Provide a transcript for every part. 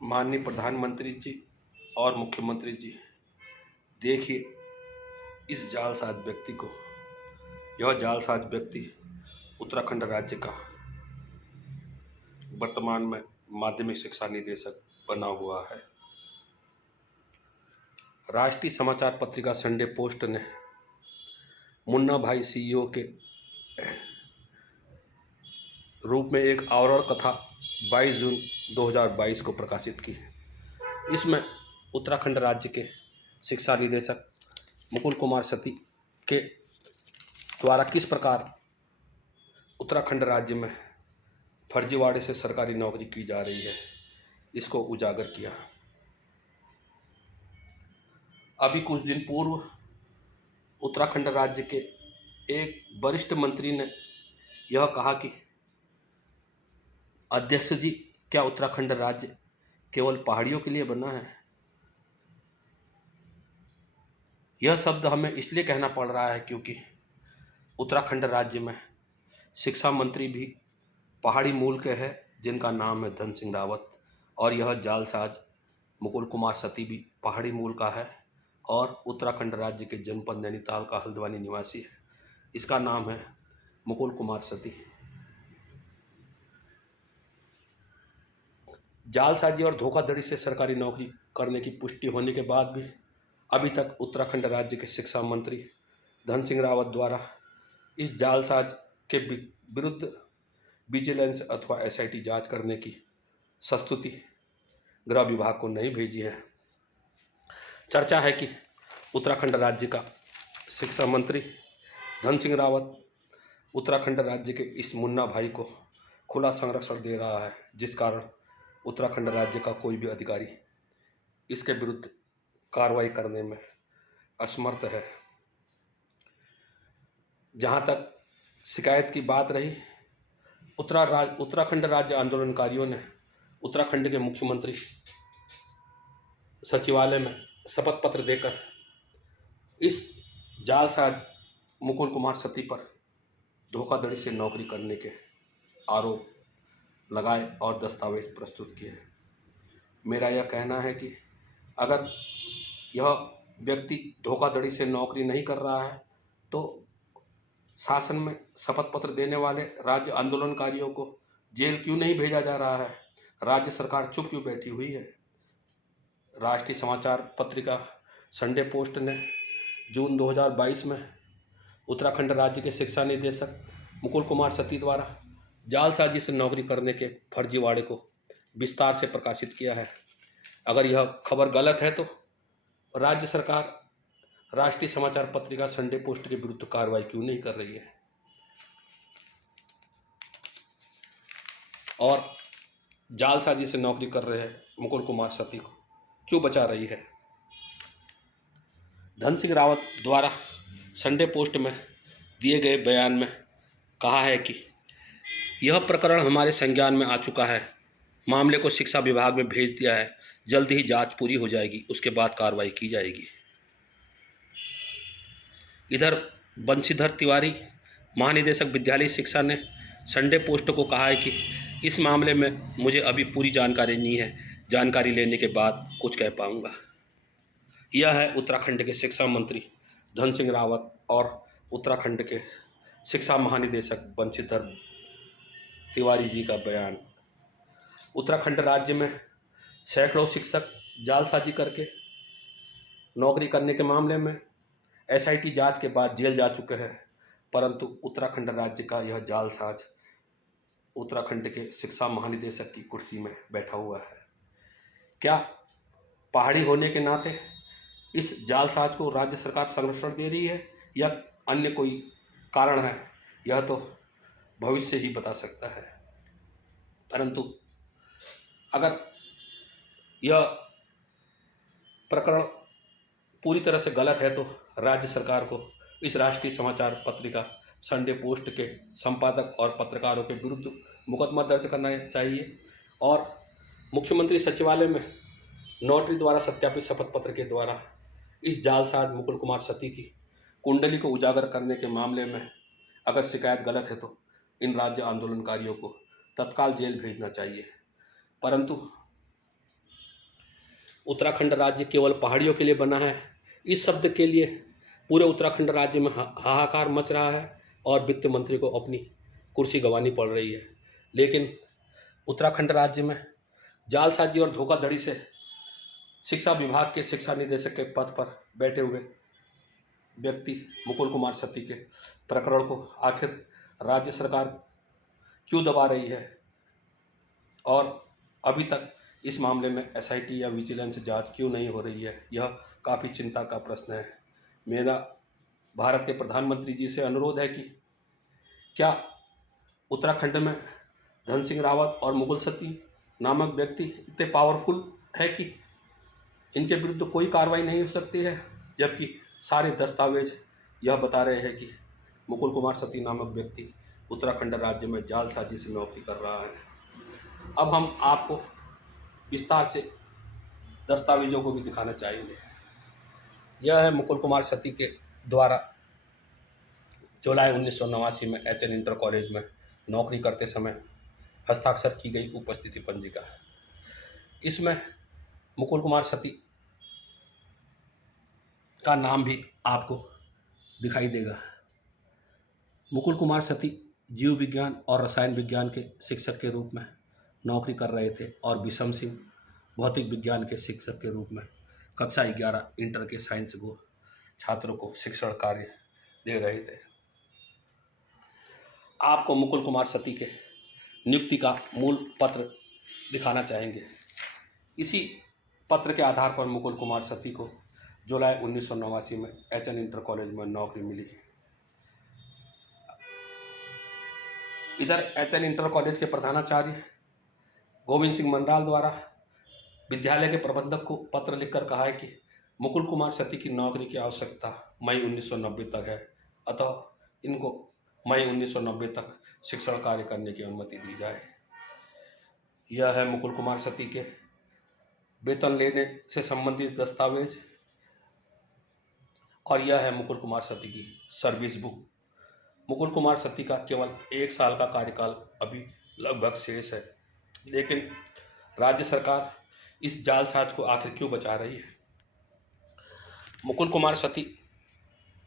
माननीय प्रधानमंत्री जी और मुख्यमंत्री जी, देखिए इस जालसाज व्यक्ति को। यह जालसाज व्यक्ति उत्तराखंड राज्य का वर्तमान में माध्यमिक शिक्षा निदेशक बना हुआ है। राष्ट्रीय समाचार पत्रिका संडे पोस्ट ने मुन्ना भाई सीईओ के रूप में एक आवरण कथा 22 जून 2022 को प्रकाशित की है। इसमें उत्तराखंड राज्य के शिक्षा निदेशक मुकुल कुमार सती के द्वारा किस प्रकार उत्तराखंड राज्य में फर्जीवाड़े से सरकारी नौकरी की जा रही है, इसको उजागर किया। अभी कुछ दिन पूर्व उत्तराखंड राज्य के एक वरिष्ठ मंत्री ने यह कहा कि अध्यक्ष जी, क्या उत्तराखंड राज्य केवल पहाड़ियों के लिए बना है? यह शब्द हमें इसलिए कहना पड़ रहा है क्योंकि उत्तराखंड राज्य में शिक्षा मंत्री भी पहाड़ी मूल के हैं, जिनका नाम है धन सिंह रावत, और यह जालसाज मुकुल कुमार सती भी पहाड़ी मूल का है और उत्तराखंड राज्य के जनपद नैनीताल का हल्द्वानी निवासी है। इसका नाम है मुकुल कुमार सती। जालसाजी और धोखाधड़ी से सरकारी नौकरी करने की पुष्टि होने के बाद भी अभी तक उत्तराखंड राज्य के शिक्षा मंत्री धन सिंह रावत द्वारा इस जालसाज के विरुद्ध विजिलेंस अथवा एसआईटी जांच करने की संस्तुति गृह विभाग को नहीं भेजी है। चर्चा है कि उत्तराखंड राज्य का शिक्षा मंत्री धन सिंह रावत उत्तराखंड राज्य के इस मुन्ना भाई को खुला संरक्षण दे रहा है, जिस कारण उत्तराखंड राज्य का कोई भी अधिकारी इसके विरुद्ध कार्रवाई करने में असमर्थ है। जहां तक शिकायत की बात रही, उत्तराखंड राज्य आंदोलनकारियों ने उत्तराखंड के मुख्यमंत्री सचिवालय में शपथ पत्र देकर इस जालसाज मुकुल कुमार सती पर धोखाधड़ी से नौकरी करने के आरोप लगाए और दस्तावेज प्रस्तुत किए। मेरा यह कहना है कि अगर यह व्यक्ति धोखाधड़ी से नौकरी नहीं कर रहा है तो शासन में शपथ पत्र देने वाले राज्य आंदोलनकारियों को जेल क्यों नहीं भेजा जा रहा है? राज्य सरकार चुप क्यों बैठी हुई है? राष्ट्रीय समाचार पत्रिका संडे पोस्ट ने जून 2022 में उत्तराखंड राज्य के शिक्षा निदेशक मुकुल कुमार सती द्वारा जालसाजी से नौकरी करने के फर्जीवाड़े को विस्तार से प्रकाशित किया है। अगर यह खबर गलत है तो राज्य सरकार राष्ट्रीय समाचार पत्रिका संडे पोस्ट के विरुद्ध कार्रवाई क्यों नहीं कर रही है और जालसाजी से नौकरी कर रहे मुकुल कुमार सती को क्यों बचा रही है? धन सिंह रावत द्वारा संडे पोस्ट में दिए गए बयान में कहा है कि यह प्रकरण हमारे संज्ञान में आ चुका है, मामले को शिक्षा विभाग में भेज दिया है, जल्द ही जांच पूरी हो जाएगी, उसके बाद कार्रवाई की जाएगी। इधर बंशीधर तिवारी, महानिदेशक विद्यालय शिक्षा, ने संडे पोस्ट को कहा है कि इस मामले में मुझे अभी पूरी जानकारी नहीं है, जानकारी लेने के बाद कुछ कह पाऊंगा। यह है उत्तराखंड के शिक्षा मंत्री धन सिंह रावत और उत्तराखंड के शिक्षा महानिदेशक बंशीधर तिवारी जी का बयान। उत्तराखंड राज्य में सैकड़ों शिक्षक जालसाजी करके नौकरी करने के मामले में एसआईटी जांच के बाद जेल जा चुके हैं, परंतु उत्तराखंड राज्य का यह जालसाज उत्तराखंड के शिक्षा महानिदेशक की कुर्सी में बैठा हुआ है। क्या पहाड़ी होने के नाते इस जालसाज को राज्य सरकार संरक्षण दे रही है या अन्य कोई कारण है? यह तो भविष्य ही बता सकता है। परंतु अगर यह प्रकरण पूरी तरह से गलत है तो राज्य सरकार को इस राष्ट्रीय समाचार पत्रिका संडे पोस्ट के संपादक और पत्रकारों के विरुद्ध मुकदमा दर्ज करना चाहिए और मुख्यमंत्री सचिवालय में नोटरी द्वारा सत्यापित शपथ पत्र के द्वारा इस जालसाज मुकुल कुमार सती की कुंडली को उजागर करने के मामले में अगर शिकायत गलत है तो इन राज्य आंदोलनकारियों को तत्काल जेल भेजना चाहिए। परंतु उत्तराखंड राज्य केवल पहाड़ियों के लिए बना है, इस शब्द के लिए पूरे उत्तराखंड राज्य में हाहाकार मच रहा है और वित्त मंत्री को अपनी कुर्सी गंवानी पड़ रही है। लेकिन उत्तराखंड राज्य में जालसाजी और धोखाधड़ी से शिक्षा विभाग के शिक्षा निदेशक के पद पर बैठे हुए व्यक्ति मुकुल कुमार सती के प्रकरण को आखिर राज्य सरकार क्यों दबा रही है और अभी तक इस मामले में एसआईटी या विजिलेंस जांच क्यों नहीं हो रही है, यह काफ़ी चिंता का प्रश्न है। मेरा भारत के प्रधानमंत्री जी से अनुरोध है कि क्या उत्तराखंड में धन सिंह रावत और मुकुल सती नामक व्यक्ति इतने पावरफुल है कि इनके विरुद्ध कोई कार्रवाई नहीं हो सकती है, जबकि सारे दस्तावेज यह बता रहे हैं कि मुकुल कुमार सती नामक व्यक्ति उत्तराखंड राज्य में जालसाजी से नौकरी कर रहा है। अब हम आपको विस्तार से दस्तावेजों को भी दिखाना चाहेंगे। यह है मुकुल कुमार सती के द्वारा जुलाई 1989 में एचएन इंटर कॉलेज में नौकरी करते समय हस्ताक्षर की गई उपस्थिति पंजिका। इसमें मुकुल कुमार सती का नाम भी आपको दिखाई देगा। मुकुल कुमार सती जीव विज्ञान और रसायन विज्ञान के शिक्षक के रूप में नौकरी कर रहे थे और विशम सिंह भौतिक विज्ञान के शिक्षक के रूप में कक्षा 11 इंटर के साइंस को छात्रों को शिक्षण कार्य दे रहे थे। आपको मुकुल कुमार सती के नियुक्ति का मूल पत्र दिखाना चाहेंगे। इसी पत्र के आधार पर मुकुल कुमार सती को जुलाई 1989 में एचएन इंटर कॉलेज में नौकरी मिली। इधर एचएन इंटर कॉलेज के प्रधानाचार्य गोविंद सिंह मंडराल द्वारा विद्यालय के प्रबंधक को पत्र लिखकर कहा है कि मुकुल कुमार सती की नौकरी की आवश्यकता मई 1990 तक है, अतः इनको मई 1990 तक शिक्षण कार्य करने की अनुमति दी जाए। यह है मुकुल कुमार सती के वेतन लेने से संबंधित दस्तावेज और यह है मुकुल कुमार सती की सर्विस बुक। मुकुल कुमार सती का केवल 1 साल का कार्यकाल अभी लगभग शेष है, लेकिन राज्य सरकार इस जालसाज को आखिर क्यों बचा रही है? मुकुल कुमार सती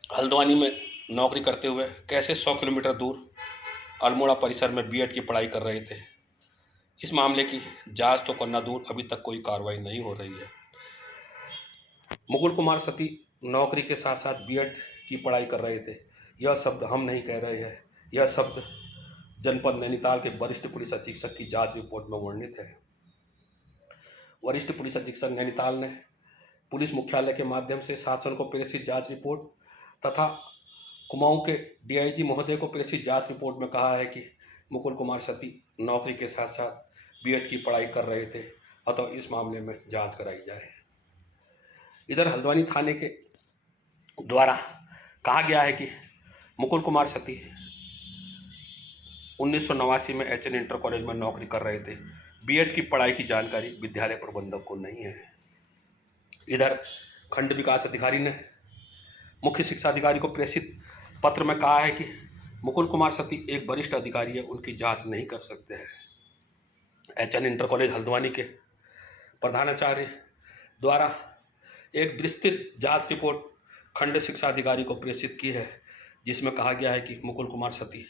हल्द्वानी में नौकरी करते हुए कैसे 100 किलोमीटर दूर अल्मोड़ा परिसर में बीएड की पढ़ाई कर रहे थे, इस मामले की जांच तो करना दूर, अभी तक कोई कार्रवाई नहीं हो रही है। मुकुल कुमार सती नौकरी के साथ साथ बीएड की पढ़ाई कर रहे थे, यह शब्द हम नहीं कह रहे हैं, यह शब्द जनपद नैनीताल के वरिष्ठ पुलिस अधीक्षक की जांच रिपोर्ट में वर्णित है। वरिष्ठ पुलिस अधीक्षक नैनीताल ने पुलिस मुख्यालय के माध्यम से शासन को प्रेषित जांच रिपोर्ट तथा कुमाऊं के डीआईजी महोदय को प्रेषित जांच रिपोर्ट में कहा है कि मुकुल कुमार सती नौकरी के साथ साथ बीएड की पढ़ाई कर रहे थे, अतः इस मामले में जांच कराई जाए। इधर हल्द्वानी थाने के द्वारा कहा गया है कि मुकुल कुमार सती 1989 में एचएन इंटर कॉलेज में नौकरी कर रहे थे, बीएड की पढ़ाई की जानकारी विद्यालय प्रबंधक को नहीं है। इधर खंड विकास अधिकारी ने मुख्य शिक्षा अधिकारी को प्रेषित पत्र में कहा है कि मुकुल कुमार सती एक वरिष्ठ अधिकारी है, उनकी जांच नहीं कर सकते हैं। एचएन इंटर कॉलेज हल्द्वानी के प्रधानाचार्य द्वारा एक विस्तृत जांच रिपोर्ट खंड शिक्षा अधिकारी को प्रेषित की है, जिसमें कहा गया है कि मुकुल कुमार सती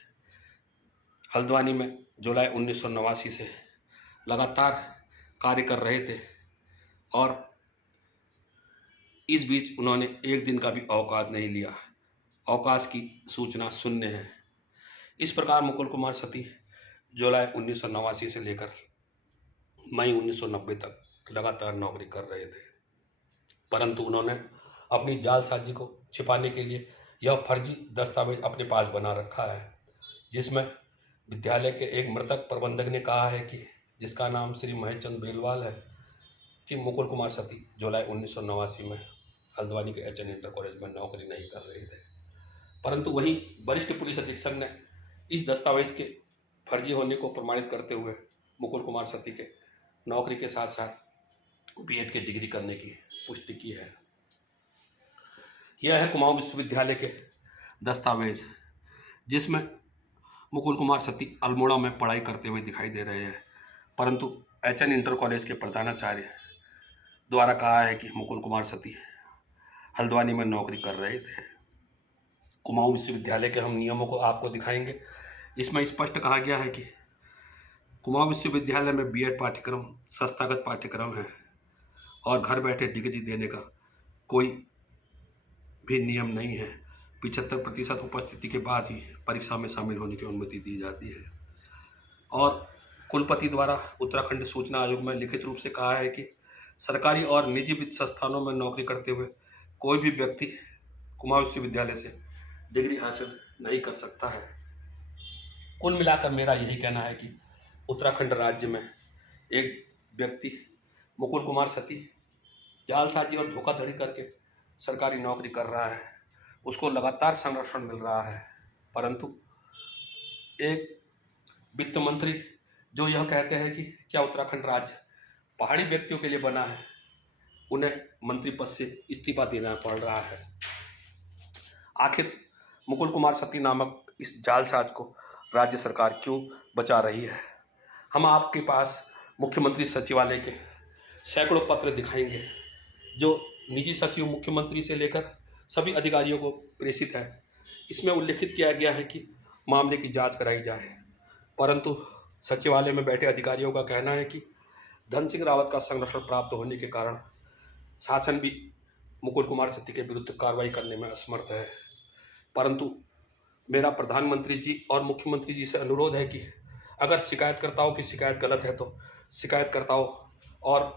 हल्द्वानी में जुलाई 1989 से लगातार कार्य कर रहे थे और इस बीच उन्होंने एक दिन का भी अवकाश नहीं लिया। अवकाश की सूचना शून्य है। इस प्रकार मुकुल कुमार सती जुलाई 1989 से लेकर मई 1990 तक लगातार नौकरी कर रहे थे, परंतु उन्होंने अपनी जालसाजी को छिपाने के लिए यह फर्जी दस्तावेज अपने पास बना रखा है, जिसमें विद्यालय के एक मृतक प्रबंधक ने कहा है कि जिसका नाम श्री महेश चंद बेलवाल है कि मुकुल कुमार सती जुलाई 1989 में हल्द्वानी के एचएन इंटर कॉलेज में नौकरी नहीं कर रहे थे, परंतु वहीं वरिष्ठ पुलिस अधीक्षक ने इस दस्तावेज के फर्जी होने को प्रमाणित करते हुए मुकुल कुमार सती के नौकरी के साथ साथ बीएड की डिग्री करने की पुष्टि की है। यह है कुमाऊं विश्वविद्यालय के दस्तावेज, जिसमें मुकुल कुमार सती अल्मोड़ा में पढ़ाई करते हुए दिखाई दे रहे हैं, परंतु एचएन इंटर कॉलेज के प्रधानाचार्य द्वारा कहा है कि मुकुल कुमार सती हल्द्वानी में नौकरी कर रहे थे। कुमाऊं विश्वविद्यालय के हम नियमों को आपको दिखाएंगे। इसमें स्पष्ट कहा गया है कि कुमाऊं विश्वविद्यालय में बीएड पाठ्यक्रम संस्थागत पाठ्यक्रम है और घर बैठे डिग्री देने का कोई भी नियम नहीं है। 75% उपस्थिति के बाद ही परीक्षा में शामिल होने की अनुमति दी जाती है। और कुलपति द्वारा उत्तराखंड सूचना आयोग में लिखित रूप से कहा है कि सरकारी और निजी वित्त संस्थानों में नौकरी करते हुए कोई भी व्यक्ति कुमाऊं विश्वविद्यालय से डिग्री हासिल नहीं कर सकता है। कुल मिलाकर मेरा यही कहना है कि उत्तराखंड राज्य में एक व्यक्ति मुकुल कुमार सती जालसाजी और धोखाधड़ी करके सरकारी नौकरी कर रहा है, उसको लगातार संरक्षण मिल रहा है, परंतु एक वित्त मंत्री जो यह कहते हैं कि क्या उत्तराखंड राज्य पहाड़ी व्यक्तियों के लिए बना है, उन्हें मंत्री पद से इस्तीफा देना पड़ रहा है। आखिर मुकुल कुमार सती नामक इस जालसाज को राज्य सरकार क्यों बचा रही है? हम आपके पास मुख्यमंत्री सचिवालय के सैकड़ों पत्र दिखाएंगे जो निजी सचिव मुख्यमंत्री से लेकर सभी अधिकारियों को प्रेषित है। इसमें उल्लेखित किया गया है कि मामले की जांच कराई जाए, परंतु सचिवालय में बैठे अधिकारियों का कहना है कि धन सिंह रावत का संरक्षण प्राप्त होने के कारण शासन भी मुकुल कुमार सती के विरुद्ध कार्रवाई करने में असमर्थ है। परंतु मेरा प्रधानमंत्री जी और मुख्यमंत्री जी से अनुरोध है कि अगर शिकायतकर्ताओं की शिकायत गलत है तो शिकायतकर्ताओं और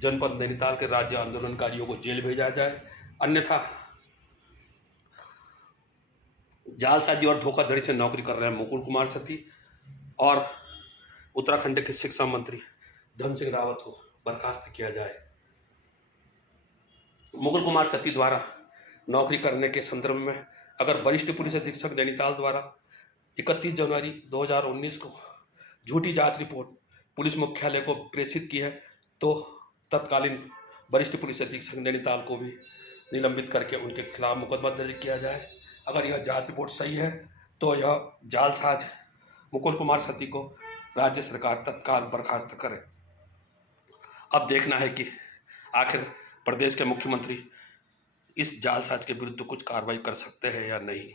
जनपद नैनीताल के राज्य आंदोलनकारियों को जेल भेजा जाए, अन्यथा जालसाजी और धोखाधड़ी से नौकरी कर रहे हैं मुकुल कुमार सती और उत्तराखंड के शिक्षा मंत्री धन सिंह रावत को बर्खास्त किया जाए। मुकुल कुमार सती द्वारा नौकरी करने के संदर्भ में अगर वरिष्ठ पुलिस अधीक्षक नैनीताल द्वारा 31 जनवरी 2019 को झूठी जांच रिपोर्ट पुलिस मुख्यालय को प्रेषित की है तो तत्कालीन वरिष्ठ पुलिस अधीक्षक नैनीताल को भी निलंबित करके उनके खिलाफ मुकदमा दर्ज किया जाए। अगर यह जांच रिपोर्ट सही है तो यह जालसाज मुकुल कुमार सती को राज्य सरकार तत्काल बर्खास्त करे। अब देखना है कि आखिर प्रदेश के मुख्यमंत्री इस जालसाज के विरुद्ध कुछ कार्रवाई कर सकते हैं या नहीं।